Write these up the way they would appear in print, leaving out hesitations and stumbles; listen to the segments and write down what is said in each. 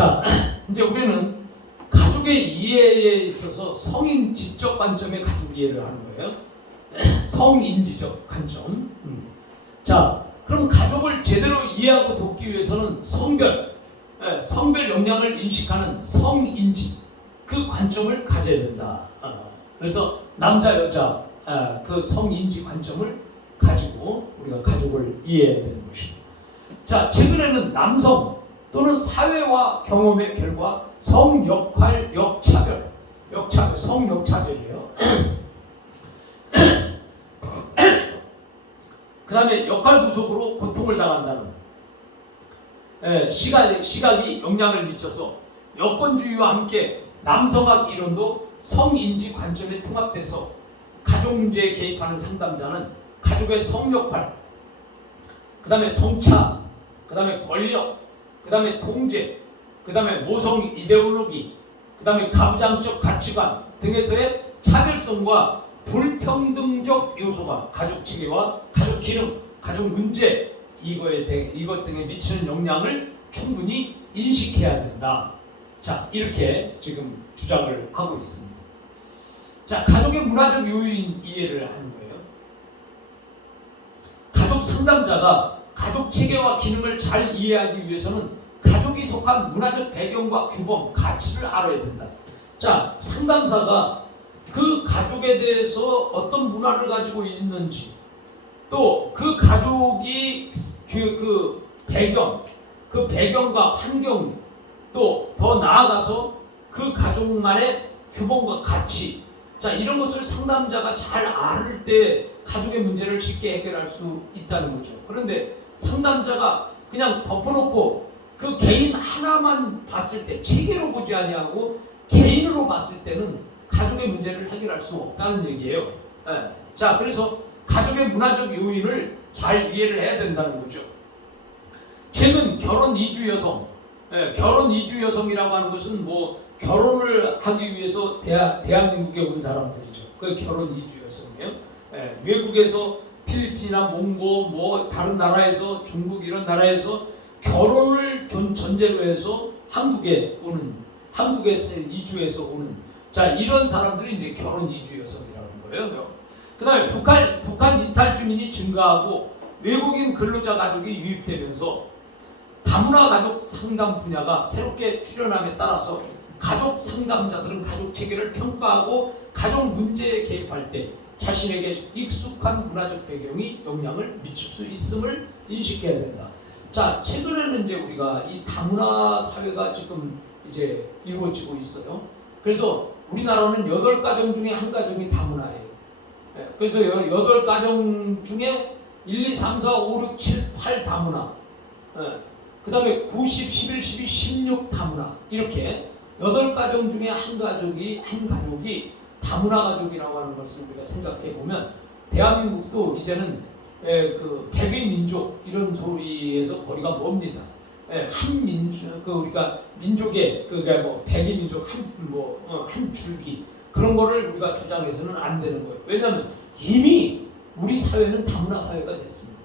자, 이제 우리는 가족의 이해에 있어서 성인 지적 관점의 가족 이해를 하는 거예요. 성인지적 관점. 자, 그럼 가족을 제대로 이해하고 돕기 위해서는 성별 역량을 인식하는 성인지 그 관점을 가져야 된다. 그래서 남자 여자 그 성인지 관점을 가지고 우리가 가족을 이해해야 되는 것입니다. 자, 최근에는 남성 또는 사회와 경험의 결과 성역할 역차별, 성역차별이에요. 그 다음에 역할 구속으로 고통을 당한다는 시각이 영향을 미쳐서 여권주의와 함께 남성학 이론도 성인지 관점에 통합돼서 가족 문제에 개입하는 상담자는 가족의 성역할, 그 다음에 성차, 그 다음에 권력, 그 다음에 통제, 그 다음에 모성 이데올로기, 그 다음에 가부장적 가치관 등에서의 차별성과 불평등적 요소가 가족 체계와 가족 기능, 가족 문제 이것 등에 미치는 영향을 충분히 인식해야 된다. 자, 이렇게 지금 주장을 하고 있습니다. 자, 가족의 문화적 요인 이해를 하는 거예요. 가족 상담자가 가족 체계와 기능을 잘 이해하기 위해서는 가족이 속한 문화적 배경과 규범, 가치를 알아야 된다. 자, 상담사가 그 가족에 대해서 어떤 문화를 가지고 있는지, 또 그 가족이 그 배경과 환경, 또 더 나아가서 그 가족만의 규범과 가치, 자, 이런 것을 상담자가 잘 알을 때 가족의 문제를 쉽게 해결할 수 있다는 거죠. 그런데 상담자가 그냥 덮어놓고 그 개인 하나만 봤을 때, 체계로 보지 아니하고 개인으로 봤을 때는 가족의 문제를 해결할 수 없다는 얘기예요. 자, 그래서 가족의 문화적 요인을 잘 이해를 해야 된다는 거죠. 최근 결혼 이주 여성, 결혼 이주 여성이라고 하는 것은 뭐 결혼을 하기 위해서 대한민국에 온 사람들이죠. 그 결혼 이주 여성이에요. 외국에서 필리핀이나 몽고 뭐 다른 나라에서 중국 이런 나라에서 결혼을 전제로 해서 한국에서 이주해서 오는, 자, 이런 사람들이 이제 결혼 이주 여성이라는 거예요. 그 다음에 북한 이탈 주민이 증가하고 외국인 근로자 가족이 유입되면서 다문화 가족 상담 분야가 새롭게 출현함에 따라서 가족 상담자들은 가족 체계를 평가하고 가족 문제에 개입할 때 자신에게 익숙한 문화적 배경이 영향을 미칠 수 있음을 인식해야 된다. 자, 최근에는 이제 우리가 이 다문화 사회가 지금 이제 이루어지고 있어요. 그래서 우리나라는 8가정 중에 1가정이 다문화예요. 그래서 8가정 중에 1, 2, 3, 4, 5, 6, 7, 8 다문화, 그 다음에 9, 10, 11, 12, 16 다문화, 이렇게 8가정 중에 한 가족이 다문화 가족이라고 하는 것을 우리가 생각해 보면 대한민국도 이제는 그 백의 민족 이런 소리에서 거리가 멉니다. 한 민족, 우리가 민족의 그러니까 뭐 백의 민족 한 줄기 그런 거를 우리가 주장해서는 안 되는 거예요. 왜냐하면 이미 우리 사회는 다문화 사회가 됐습니다.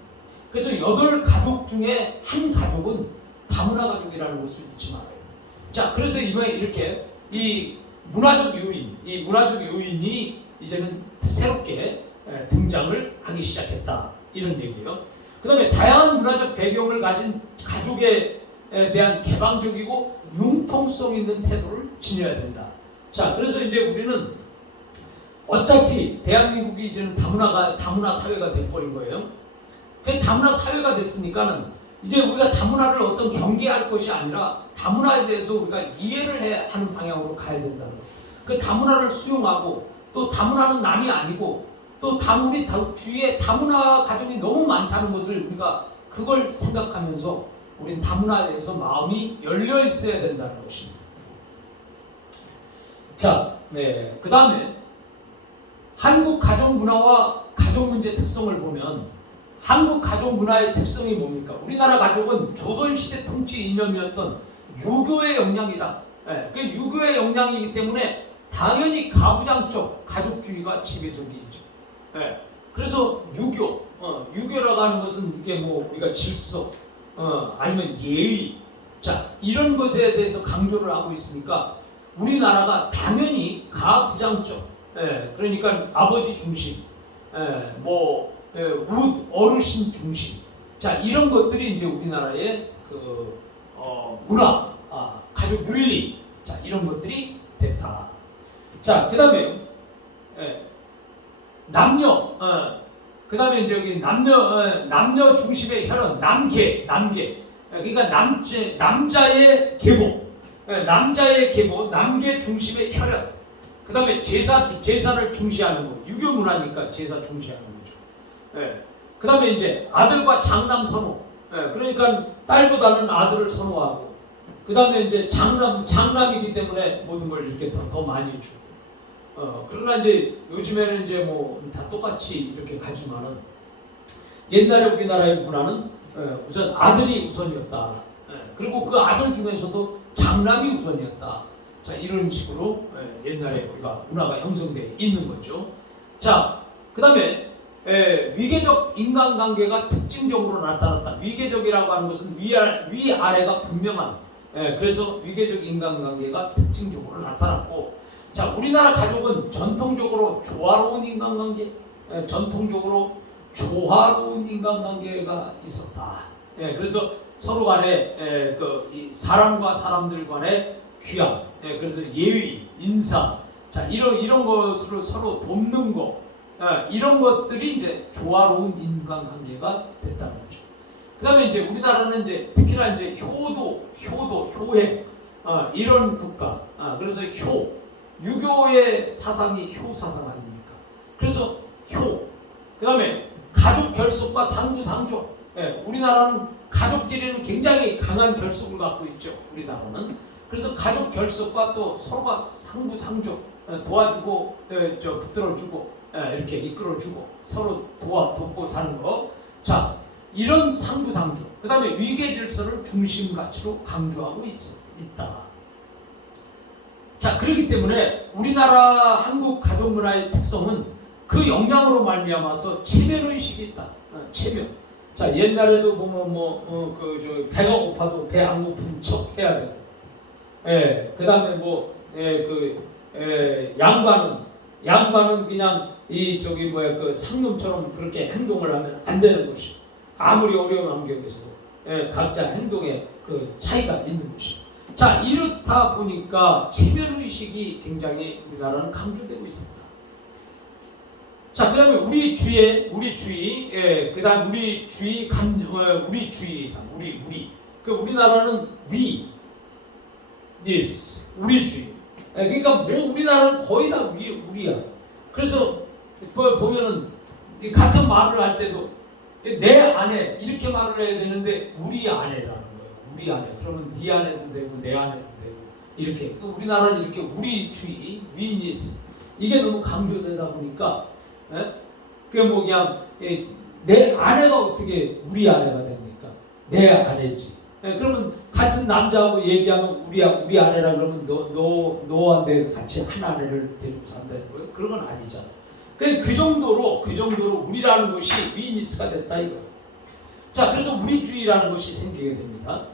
그래서 8가족 중에 한 가족은 다문화 가족이라는 것을 잊지 말아요. 자, 그래서 이번에 이렇게 이 문화적 요인이 이제는 새롭게 등장을 하기 시작했다, 이런 얘기예요. 그 다음에 다양한 문화적 배경을 가진 가족에 대한 개방적이고 융통성 있는 태도를 지녀야 된다. 자, 그래서 이제 우리는 어차피 대한민국이 이제는 다문화 사회가 돼버린 거예요. 그 다문화 사회가 됐으니까는 이제 우리가 다문화를 어떤 경계할 것이 아니라 다문화에 대해서 우리가 이해를 하는 방향으로 가야 된다는 거예요. 그 다문화를 수용하고, 또 다문화는 남이 아니고, 또 우리 주위에 다문화 가정이 너무 많다는 것을 우리가 그걸 생각하면서 우리는 다문화에 대해서 마음이 열려 있어야 된다는 것입니다. 자, 그 다음에 한국 가정 문화와 가족 문제 특성을 보면 한국 가족 문화의 특성이 뭡니까? 우리나라 가족은 조선시대 통치 이념이었던 유교의 영향이다. 그 유교의 영향이기 때문에 당연히 가부장적 가족주의가 지배적이죠. 그래서 유교라고 하는 것은 이게 뭐 우리가 질서, 아니면 예의, 자, 이런 것에 대해서 강조를 하고 있으니까 우리나라가 당연히 가부장적, 그러니까 아버지 중심, 어르신 중심, 자, 이런 것들이 이제 우리나라의 그 문화, 가족 윤리, 자, 이런 것들이 됐다. 자, 그다음에 남녀, 그다음에 이제 여기 남녀 중심의 혈연, 남계, 그러니까 남자의 계보, 남계 중심의 혈연. 그다음에 제사를 중시하는 거, 유교 문화니까 제사 중시하는 거죠. 그다음에 이제 아들과 장남 선호, 그러니까 딸보다는 아들을 선호하고, 그다음에 이제 장남이기 때문에 모든 걸 이렇게 더 많이 주고. 그러나 이제 요즘에는 이제 뭐 다 똑같이 이렇게 가지만은 옛날에 우리나라의 문화는 우선 아들이 우선이었다. 그리고 그 아들 중에서도 장남이 우선이었다. 자, 이런 식으로 옛날에 우리가 문화가 형성되어 있는 거죠. 자, 그 다음에 위계적 인간관계가 특징적으로 나타났다. 위계적이라고 하는 것은 위아래가 분명한, 그래서 위계적 인간관계가 특징적으로 나타났고, 자, 우리나라 가족은 전통적으로 조화로운 인간관계가 있었다. 그래서 서로 간에 이 사람과 사람들 간의 귀함, 그래서 예의, 인사, 자, 이런 것으로 서로 돕는 거, 이런 것들이 이제 조화로운 인간관계가 됐다는 거죠. 그다음에 이제 우리나라는 이제 특히나 이제 효행, 이런 국가, 그래서 유교의 사상이 효 사상 아닙니까? 그래서 그다음에 가족 결속과 상부상조. 우리나라는 가족끼리는 굉장히 강한 결속을 갖고 있죠. 우리나라는. 그래서 가족 결속과 또 서로가 상부상조, 도와주고, 붙들어주고, 이렇게 이끌어주고, 서로 돕고 사는 거. 자, 이런 상부상조. 그다음에 위계 질서를 중심 가치로 강조하고 있다. 자, 그렇기 때문에 우리나라 한국 가족 문화의 특성은 그 영향으로 말미암아서 체면의식이 있다. 체면. 자, 옛날에도 보면 배가 고파도 배 안 고픈 척 해야 되고, 그다음에 양반은 그냥 그 상놈처럼 그렇게 행동을 하면 안 되는 것이, 아무리 어려운 환경에서도 각자 행동에 그 차이가 있는 것이. 자, 이렇다 보니까 체면의식이 굉장히 우리나라는 강조되고 있습니다. 자, 그 다음에 우리 주의, 그 다음 우리 주의다. 우리나라는 우리주의. 그러니까 우리나라는 거의 다 우리야. 그래서 보면은 같은 말을 할 때도 내 아내 이렇게 말을 해야 되는데 우리 아내라는 거예요. 우리 아내. 그러면 네 아내도 되고 내 아내도 되고 이렇게. 우리나라는 이렇게 우리주의, 위니스, 이게 너무 강조되다 보니까 그냥 내 아내가 어떻게 우리 아내가 됩니까? 내 아내지. 그러면 같은 남자하고 얘기하면 우리 아내라 그러면 너와 내 같이 한 아내를 데리고 산다는 거예요? 그런 건 아니잖아. 그 정도로 우리라는 것이 위니스가 됐다 이거예요. 자, 그래서 우리주의라는 것이 생기게 됩니다.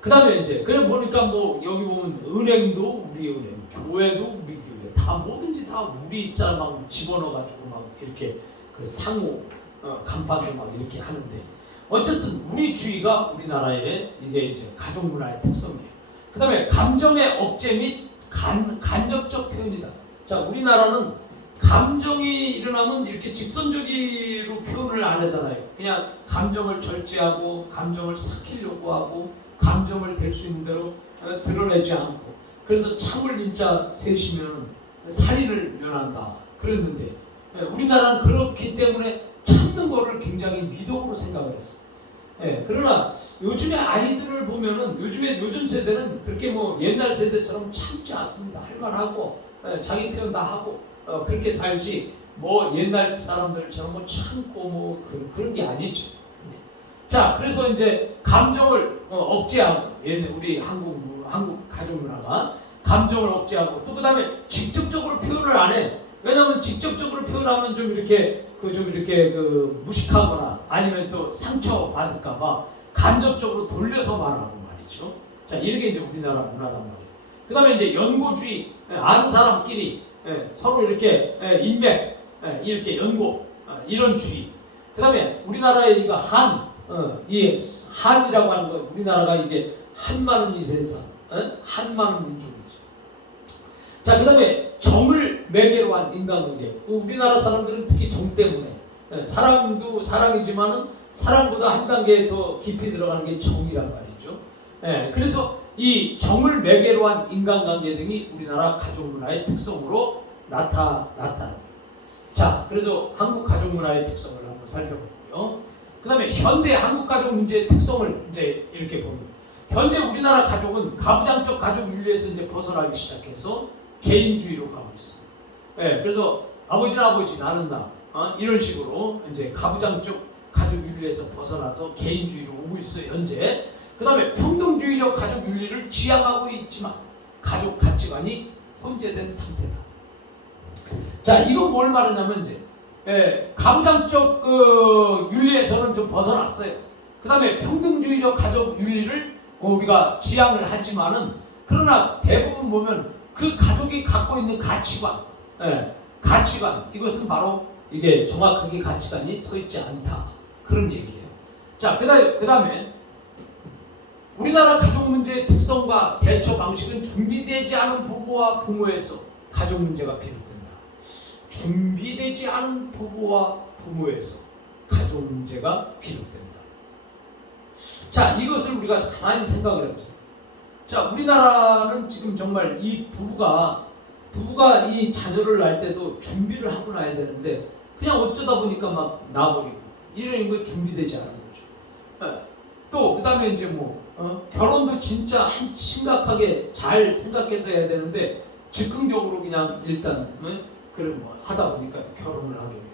그 다음에 이제 그래 보니까 여기 보면 은행도 우리 은행, 교회도 우리 교회, 다 뭐든지 다 우리 있잖아. 막 집어넣어가지고 막 이렇게 그 상호 간판도 막 이렇게 하는데, 어쨌든 우리주의가 우리나라의 이게 이제 가족 문화의 특성이에요. 그 다음에 감정의 억제 및 간접적 표현이다. 자, 우리나라는 감정이 일어나면 이렇게 직선적으로 표현을 안 하잖아요. 그냥 감정을 절제하고 감정을 삭히려고 하고 감정을 될 수 있는 대로 드러내지 않고, 그래서 참을 인자 셋이면 살인을 면한다 그랬는데, 우리나라는 그렇기 때문에 참는 거를 굉장히 미덕으로 생각을 했어. 그러나 요즘의 아이들을 보면은 요즘 세대는 그렇게 옛날 세대처럼 참지 않습니다. 할 말하고 자기 표현 다 하고 그렇게 살지, 옛날 사람들처럼 참고 그런 게 아니죠. 자, 그래서 이제 감정을 억제하고, 우리 한국 가족 문화가 감정을 억제하고, 또 그다음에 직접적으로 표현을 안 해. 왜냐하면 직접적으로 표현하면 좀 이렇게 무식하거나 아니면 또 상처 받을까봐 간접적으로 돌려서 말하고 말이죠. 말이죠. 자, 이렇게 이제 우리나라 문화단 말이에요. 그 다음에 이제 연고주의, 아는 사람끼리 서로 이렇게 인맥, 이렇게 연고, 이런 주의. 그 다음에 우리나라의 이거 이 한이라고 하는 거, 우리나라가 이게 한만은 이 세상, 한만은 민족이죠. 자, 그 다음에 정을 매개로 한 인간관계. 우리나라 사람들은 특히 정 때문에 사랑도 사랑이지만은 사랑보다 한 단계 더 깊이 들어가는 게 정이란 말이죠. 그래서 이 정을 매개로 한 인간관계 등이 우리나라 가족 문화의 특성으로 나타납니다. 자, 그래서 한국 가족 문화의 특성을 한번 살펴보고요. 그 다음에 현대 한국 가족 문제의 특성을 이제 이렇게 봅니다. 현재 우리나라 가족은 가부장적 가족 윤리에서 이제 벗어나기 시작해서 개인주의로 가고 있습니다. 그래서 아버지는 아버지, 나는 나, 이런 식으로 이제 가부장적 가족 윤리에서 벗어나서 개인주의로 오고 있어요, 현재. 그 다음에 평등주의적 가족 윤리를 지향하고 있지만 가족 가치관이 혼재된 상태다. 자, 이거 뭘 말하냐면 이제 가부장적 윤리에서는 좀 벗어났어요. 그 다음에 평등주의적 가족 윤리를 우리가 지향을 하지만은, 그러나 대부분 보면 그 가족이 갖고 있는 가치관, 이것은 바로 이게 정확하게 가치관이 서 있지 않다, 그런 얘기예요. 자, 그 다음에 우리나라 가족 문제의 특성과 대처 방식은 준비되지 않은 부부와 부모에서 가족 문제가 비롯된다. 준비되지 않은 부부와 부모에서 가족 문제가 비롯된다. 자, 이것을 우리가 가만히 생각을 해보세요. 자, 우리나라는 지금 정말 이 부부가 이 자녀를 낳을 때도 준비를 하고 낳아야 되는데 그냥 어쩌다 보니까 막 낳아버리고 이런 거 준비되지 않은 거죠. 또 그다음에 이제 결혼도 진짜 심각하게 잘 생각해서 해야 되는데 즉흥적으로 그냥 일단 하다 보니까 결혼을 하게 돼요.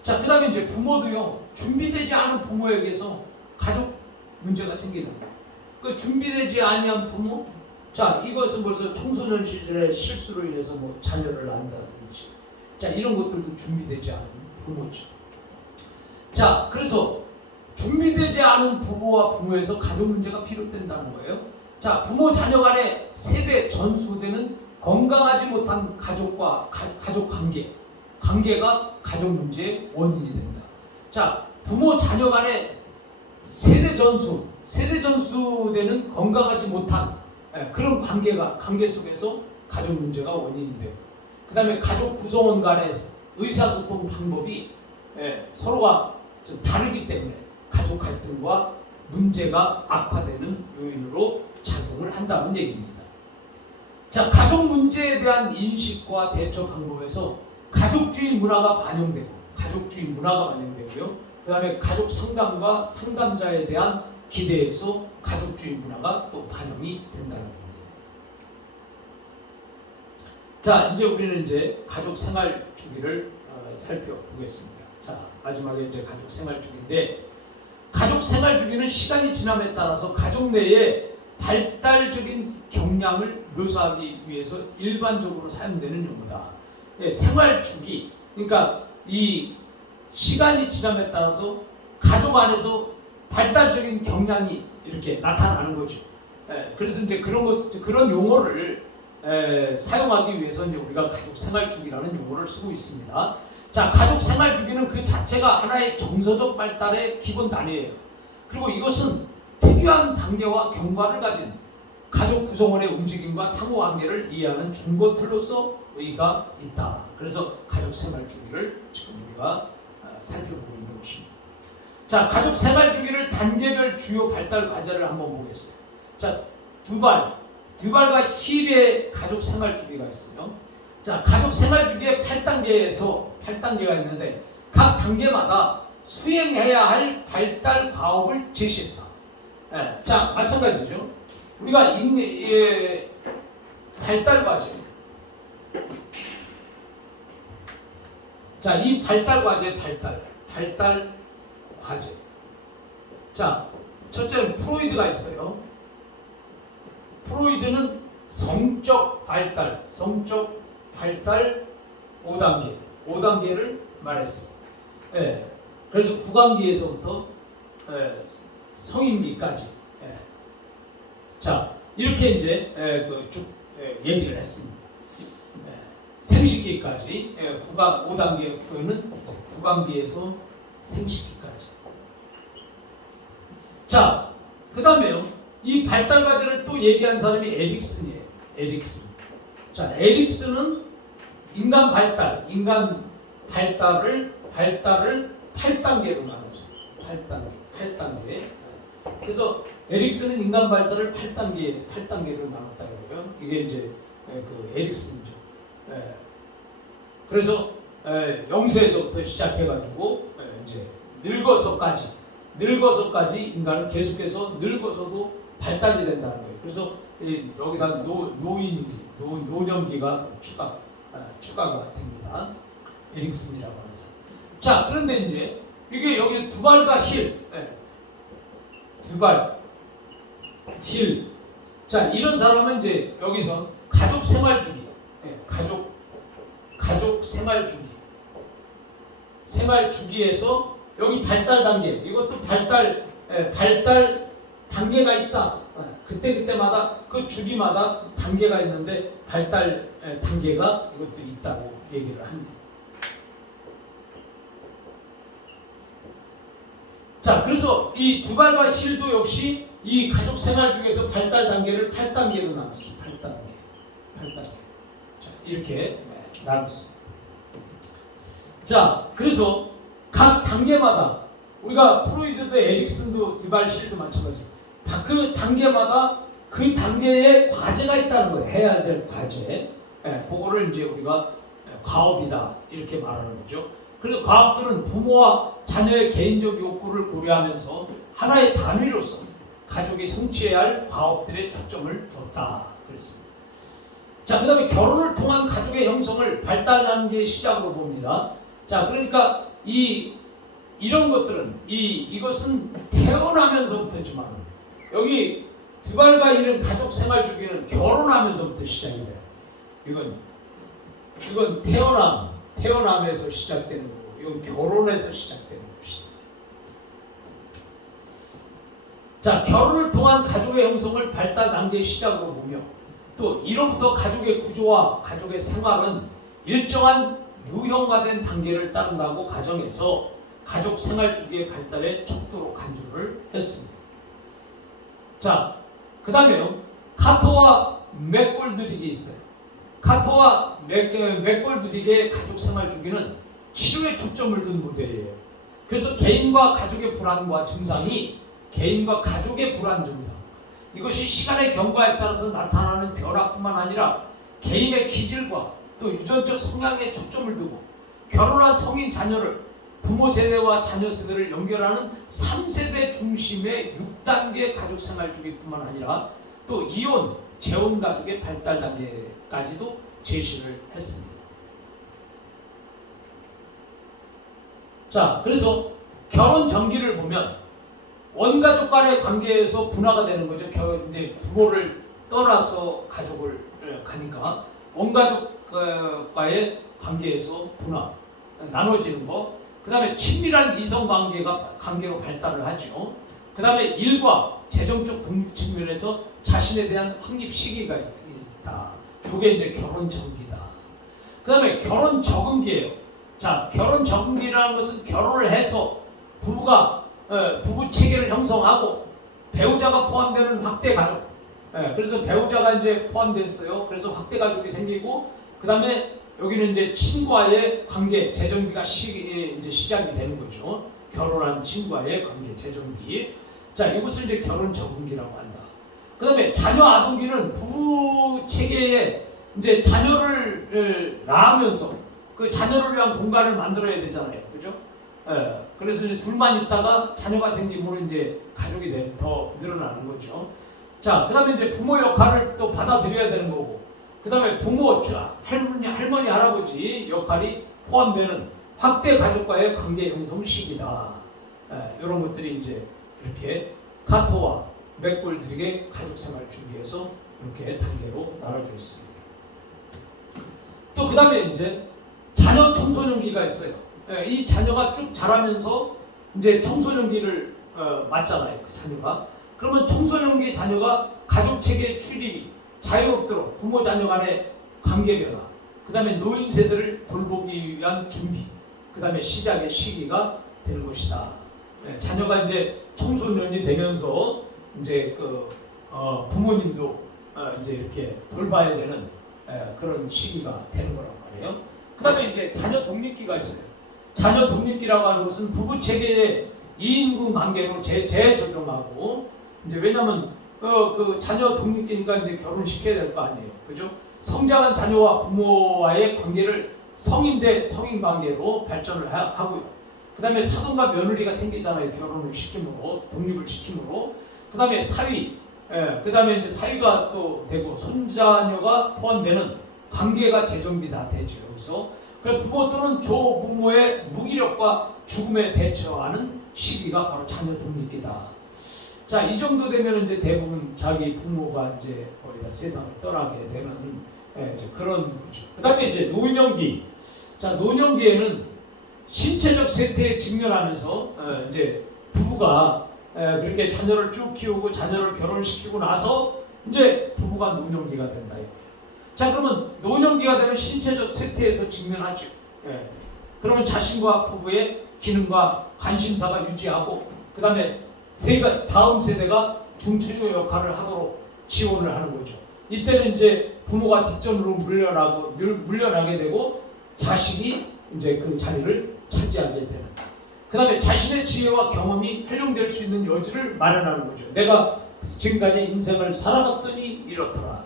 자, 그다음에 이제 부모도요, 준비되지 않은 부모에게서 가족 문제가 생기는 거예요. 그 준비되지 아니한 부모, 자, 이것은 벌써 청소년 시절의 실수로 인해서 자녀를 낳는다든지, 자, 이런 것들도 준비되지 않은 부모죠. 자, 그래서 준비되지 않은 부모와 부모에서 가족 문제가 비롯된다는 거예요. 자, 부모 자녀 간의 세대 전수되는 건강하지 못한 가족과 가족 관계가 가족 문제의 원인이 된다. 자, 부모 자녀 간의 세대 전수되는 건강하지 못한 그런 관계 속에서 가족 문제가 원인이 되고, 그 다음에 가족 구성원 간의 의사소통 방법이 서로가 좀 다르기 때문에 가족 갈등과 문제가 악화되는 요인으로 작용을 한다는 얘기입니다. 자, 가족 문제에 대한 인식과 대처 방법에서 가족주의 문화가 반영되고요. 그 다음에 가족 상담과 상담자에 대한 기대에서 가족주의 문화가 또 반영이 된다는 겁니다. 자, 이제 우리는 이제 가족 생활 주기를 살펴보겠습니다. 자, 마지막에 이제 가족 생활 주기인데, 가족 생활 주기는 시간이 지남에 따라서 가족 내에 발달적인 경향을 묘사하기 위해서 일반적으로 사용되는 용어다. 생활 주기, 그러니까 이 시간이 지남에 따라서 가족 안에서 발달적인 경향이 이렇게 나타나는 거죠. 그래서 이제 그런 용어를 사용하기 위해서 이제 우리가 가족 생활 주기라는 용어를 쓰고 있습니다. 자, 가족 생활 주기는 그 자체가 하나의 정서적 발달의 기본 단위예요. 그리고 이것은 특유한 단계와 경과를 가진 가족 구성원의 움직임과 상호관계를 이해하는 중보틀로서 의의가 있다. 그래서 가족 생활 주기를 지금 우리가 살펴보고 있는 것입니다. 자, 가족 생활 주기를 단계별 주요 발달 과제를 한번 보겠습니다. 자, 두발과 힐의 가족 생활 주기가 있어요. 자, 가족 생활 주기의 8단계가 있는데 각 단계마다 수행해야 할 발달 과업을 제시했다. 자, 마찬가지죠. 우리가 발달 과제. 자, 이 발달 과제, 발달 과제. 자, 첫째는 프로이드가 있어요. 프로이드는 성적 발달 5단계를 말했어. 그래서 구강기에서부터 성인기까지. 자, 이렇게 이제 쭉 얘기를 했습니다. 생식기까지 5단계는 구강기에서 생식기까지. 자, 그 다음에요. 이 발달 과제를 또 얘기한 사람이 에릭슨이에요. 에릭슨. 자, 에릭슨은 인간 발달을 8단계로 나눴어요. 8단계. 그래서 에릭슨은 인간 발달을 8단계로 나눴다고요. 이게 이제 그 에릭슨이죠. 그래서 0세에서부터 시작해가지고 이제 늙어서까지 인간은 계속해서 늙어서도 발달이 된다는 거예요. 그래서 여기다 노년기가 추가가 됩니다. 에릭슨이라고 하면서. 자, 그런데 이제 이게 여기 두발과 힐, 힐. 자, 이런 사람은 이제 여기서 가족 생활 주기, 가족 생활 주기에서 여기 발달 단계, 이것도 발달 단계가 있다. 그때마다 그 주기마다 단계가 있는데 발달 단계가 이것도 있다고 얘기를 합니다. 자, 그래서 이 두발과 힐도 역시 이 가족 생활 중에서 발달 단계를 8단계로 나눴어요. 8단계. 자, 이렇게 나눴습니다. 자, 그래서 각 단계마다 우리가 프로이드도 에릭슨도 두발 힐도 마찬가지로 그 단계마다 그 단계에 과제가 있다는 거예요. 해야 될 과제. 그거를 이제 우리가 과업이다 이렇게 말하는 거죠. 그래서 과업들은 부모와 자녀의 개인적 욕구를 고려하면서 하나의 단위로서 가족이 성취해야 할 과업들에 초점을 뒀다 그랬습니다. 자, 그 다음에 결혼을 통한 가족의 형성을 발달 단계의 시작으로 봅니다. 자, 그러니까 이런 것들은 이것은 태어나면서부터지만 여기 두발과 이런 가족 생활 주기는 결혼하면서부터 시작이 돼요. 이건 태어남에서 시작되는 거고, 이건 결혼에서 시작되는 것이다. 자, 결혼을 통한 가족의 형성을 발달 단계의 시작으로 보며 또 이로부터 가족의 구조와 가족의 생활은 일정한 유형화된 단계를 따른다고 가정해서 가족 생활 주기의 발달에 척도로 간주를 했습니다. 자, 그 다음에요. 카토와 맥골드릭이 있어요. 카토와 맥골드릭의 가족 생활 주기는 치료에 초점을 둔 모델이에요. 그래서 개인과 가족의 불안 증상, 이것이 시간의 경과에 따라서 나타나는 변화뿐만 아니라 개인의 기질과 또 유전적 성향에 초점을 두고 결혼한 성인 자녀를 부모 세대와 자녀 세대를 연결하는 3세대 중심의 6단계 가족 생활 주기뿐만 아니라 또 이혼, 재혼 가족의 발달 단계까지도 제시를 했습니다. 자, 그래서 결혼 전기를 보면 원가족 간의 관계에서 분화가 되는 거죠. 이제 부모를 떠나서 가족을 가니까 원가족과의 관계에서 분화, 나눠지는 거. 그 다음에 친밀한 이성 관계로 발달을 하죠. 그 다음에 일과 재정적 독립 측면에서 자신에 대한 확립 시기가 있다. 이게 이제 결혼 전기다. 그 다음에 결혼 적응기예요. 자, 결혼 적응기라는 것은 결혼을 해서 부부가 부부 체계를 형성하고 배우자가 포함되는 확대 가족. 그래서 배우자가 이제 포함됐어요. 그래서 확대 가족이 생기고 그 다음에 여기는 이제 친구와의 관계, 재정기가 이제 시작이 되는 거죠. 결혼한 친구와의 관계, 재정기. 자, 이것을 이제 결혼 적응기라고 한다. 그 다음에 자녀 아동기는 부부 체계에 이제 자녀를 낳으면서 그 자녀를 위한 공간을 만들어야 되잖아요. 그죠? 그래서 이제 둘만 있다가 자녀가 생기면 이제 가족이 더 늘어나는 거죠. 자, 그 다음에 이제 부모 역할을 또 받아들여야 되는 거고, 그 다음에 부모, 할머니, 할아버지 역할이 포함되는 확대 가족과의 관계 형성 시기다. 이런 것들이 이제 이렇게 카토와 맥골드릭의 가족 생활 주기에서 이렇게 단계로 나눠져 있습니다. 또 그 다음에 이제 자녀 청소년기가 있어요. 이 자녀가 쭉 자라면서 이제 청소년기를 맞잖아요. 그 자녀가. 그러면 청소년기 자녀가 가족 체계의 출입이 자유롭도록 부모 자녀 간의 관계 변화, 그 다음에 노인 세대를 돌보기 위한 준비, 그 다음에 시작의 시기가 되는 것이다. 자녀가 이제 청소년이 되면서 이제 부모님도 이제 이렇게 돌봐야 되는 그런 시기가 되는 거란 말이에요. 그 다음에 이제 자녀 독립기가 있어요. 자녀 독립기라고 하는 것은 부부 체계의 2인분 관계로 재조정하고, 이제 왜냐면 그 자녀 독립기니까 이제 결혼시켜야 될 거 아니에요. 그죠? 성장한 자녀와 부모와의 관계를 성인 대 성인 관계로 발전을 하고요. 그 다음에 사돈과 며느리가 생기잖아요. 결혼을 시킴으로, 독립을 시킴으로. 그 다음에 사위, 그 다음에 이제 사위가 또 되고 손자녀가 포함되는 관계가 재정비 다 되죠. 그래서 부모 또는 조부모의 무기력과 죽음에 대처하는 시기가 바로 자녀 독립기다. 자, 이 정도 되면 이제 대부분 자기 부모가 이제 거의 다 세상을 떠나게 되는 이제 그런 거죠. 그 다음에 이제 노년기. 자, 노년기에는 신체적 쇠퇴에 직면하면서 이제 부부가 그렇게 자녀를 쭉 키우고 자녀를 결혼시키고 나서 이제 부부가 노년기가 된다. 자, 그러면 노년기가 되면 신체적 쇠퇴에서 직면하죠. 그러면 자신과 부부의 기능과 관심사가 유지하고, 그 다음에 다음 세대가 중추조 역할을 하도록 지원을 하는 거죠. 이때는 이제 부모가 뒷전으로 물려나게 되고 자식이 이제 그 자리를 차지하게 되는. 그 다음에 자신의 지혜와 경험이 활용될 수 있는 여지를 마련하는 거죠. 내가 지금까지 인생을 살아갔더니 이렇더라.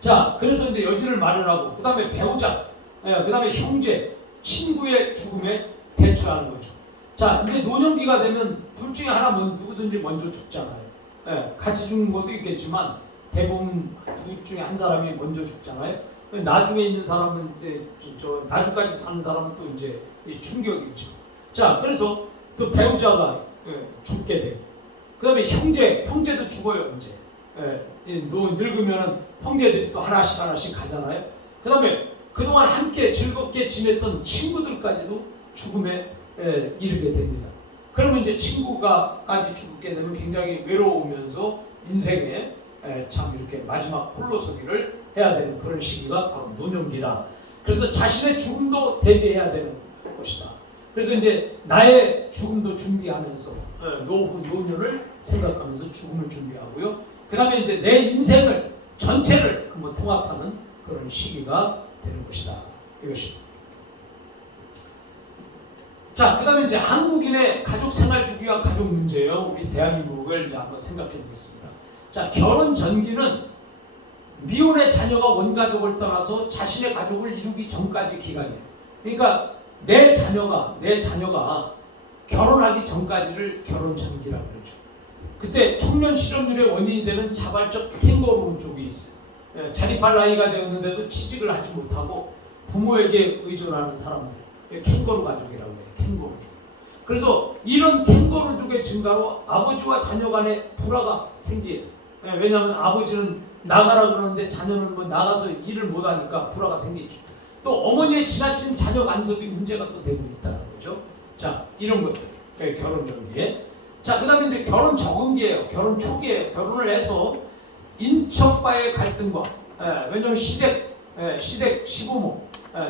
자, 그래서 이제 여지를 마련하고, 그 다음에 배우자, 그 다음에 형제, 친구의 죽음에 대처하는 거죠. 자, 이제 노년기가 되면 둘 중에 하나 누구든지 먼저 죽잖아요. 같이 죽는 것도 있겠지만 대부분 둘 중에 한 사람이 먼저 죽잖아요. 나중에 있는 사람은 이제 나중까지 사는 사람은 또 이제 충격이죠. 자, 그래서 또 배우자가 죽게 되고, 그 다음에 형제도 죽어요. 이제 늙으면은 형제들이 또 하나씩 가잖아요. 그 다음에 그동안 함께 즐겁게 지냈던 친구들까지도 죽음에 이르게 됩니다. 그러면 이제 친구가까지 죽게 되면 굉장히 외로우면서 인생에 참 이렇게 마지막 홀로서기를 해야 되는 그런 시기가 바로 노년기다. 그래서 자신의 죽음도 대비해야 되는 것이다. 그래서 이제 나의 죽음도 준비하면서 노년을 생각하면서 죽음을 준비하고요. 그 다음에 이제 내 인생을 전체를 한번 통합하는 그런 시기가 되는 것이다. 이것입니다. 자, 그 다음에 이제 한국인의 가족 생활 주기와 가족 문제예요. 우리 대한민국을 이제 한번 생각해 보겠습니다. 자, 결혼 전기는 미혼의 자녀가 원가족을 떠나서 자신의 가족을 이루기 전까지 기간이에요. 그러니까 내 자녀가 결혼하기 전까지를 결혼 전기라고 그러죠. 그때 청년 실업률의 원인이 되는 자발적 캥거루 쪽이 있어요. 자립할 나이가 되었는데도 취직을 하지 못하고 부모에게 의존하는 사람들, 캥거루 가족이라고 해요. 캥거루족. 그래서 이런 캥거루족의 증가로 아버지와 자녀 간의 불화가 생겨요. 왜냐하면 아버지는 나가라 그러는데 자녀는 뭐 나가서 일을 못하니까 불화가 생기죠. 또 어머니의 지나친 자녀 간섭이 문제가 또 되고 있다는 거죠. 자, 이런 것들 결혼 전기에. 자, 그 다음에 이제 결혼 적응기예요. 결혼 초기에 결혼을 해서 인척과의 갈등과 왜냐하면 시댁 시부모,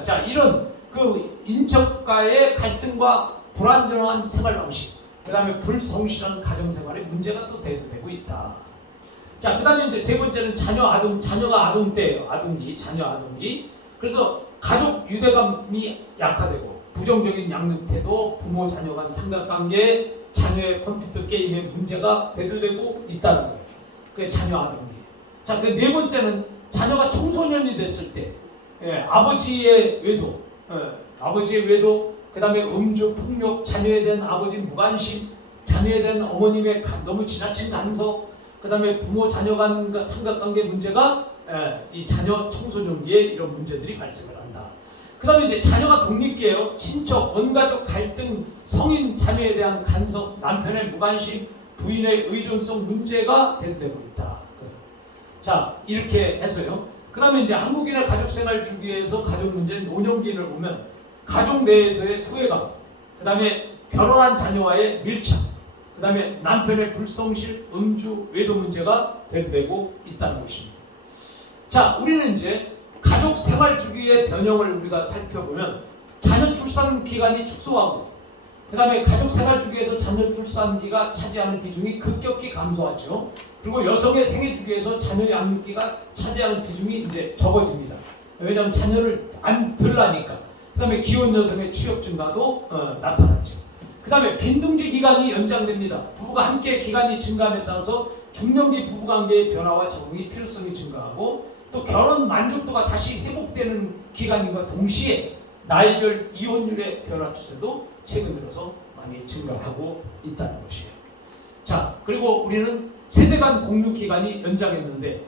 자, 이런 그 인척과의 갈등과 불안정한 생활 방식, 그 다음에 불성실한 가정생활에 문제가 또 되고 있다. 자, 그 다음에 이제 세 번째는 자녀가 아동 때예요. 자녀 아동기. 그래서 가족 유대감이 약화되고 부정적인 양육 태도, 부모 자녀 간 삼각관계, 자녀의 컴퓨터 게임에 문제가 대두되고 있다는 거예요. 그게 자녀 아동기. 자, 그 네 번째는 자녀가 청소년이 됐을 때 아버지의 외도, 그 다음에 음주, 폭력, 자녀에 대한 아버지 무관심, 자녀에 대한 어머님의 너무 지나친 간섭, 그 다음에 부모 자녀 간 삼각관계 문제가 이 자녀 청소년기에 이런 문제들이 발생을 한다. 그 다음에 이제 자녀가 독립기예요. 친척, 원가족 갈등, 성인 자녀에 대한 간섭, 남편의 무관심, 부인의 의존성 문제가 대두되고 있다. 자, 이렇게 해서요. 그 다음에 이제 한국인의 가족생활 주기에서 가족 문제는 노년기를 보면 가족 내에서의 소외감, 그 다음에 결혼한 자녀와의 밀착, 그 다음에 남편의 불성실, 음주, 외도 문제가 대두되고 있다는 것입니다. 자, 우리는 이제 가족 생활 주기의 변형을 우리가 살펴보면 자녀 출산 기간이 축소하고 그 다음에 가족 생활 주기에서 자녀 출산기가 차지하는 비중이 급격히 감소하죠. 그리고 여성의 생애 주기에서 자녀 양육기가 차지하는 비중이 이제 적어집니다. 왜냐하면 자녀를 덜 나니까. 그 다음에 기혼 여성의 취업 증가도 나타났죠. 그 다음에 빈둥지 기간이 연장됩니다. 부부가 함께 기간이 증가함에 따라서 중년기 부부관계의 변화와 적응이 필요성이 증가하고 또 결혼 만족도가 다시 회복되는 기간과 동시에 나이별 이혼율의 변화 추세도 최근 들어서 많이 증가하고 있다는 것이에요. 자, 그리고 우리는 세대 간 공유 기간이 연장했는데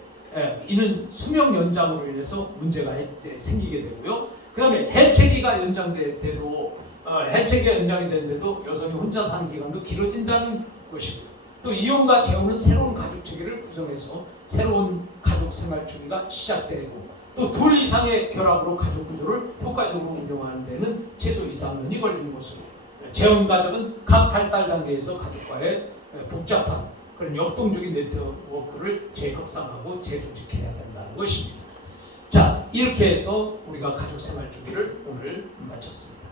이는 수명 연장으로 인해서 문제가 생기게 되고요. 그 다음에 해체기가 연장돼도 해체기가 연장이 되는데도 여성이 혼자 사는 기간도 길어진다는 것이고요. 또 이혼과 재혼은 새로운 가족 체계를 구성해서 새로운 가족 생활 주기가 시작되고 또 둘 이상의 결합으로 가족 구조를 효과적으로 운영하는 데는 최소 2, 3년이 걸리는 것으로 재혼 가족은 각 발달 단계에서 가족과의 복잡한 그런 역동적인 네트워크를 재협상하고 재조직해야 된다는 것입니다. 자, 이렇게 해서 우리가 가족 생활 주기를 오늘 마쳤습니다.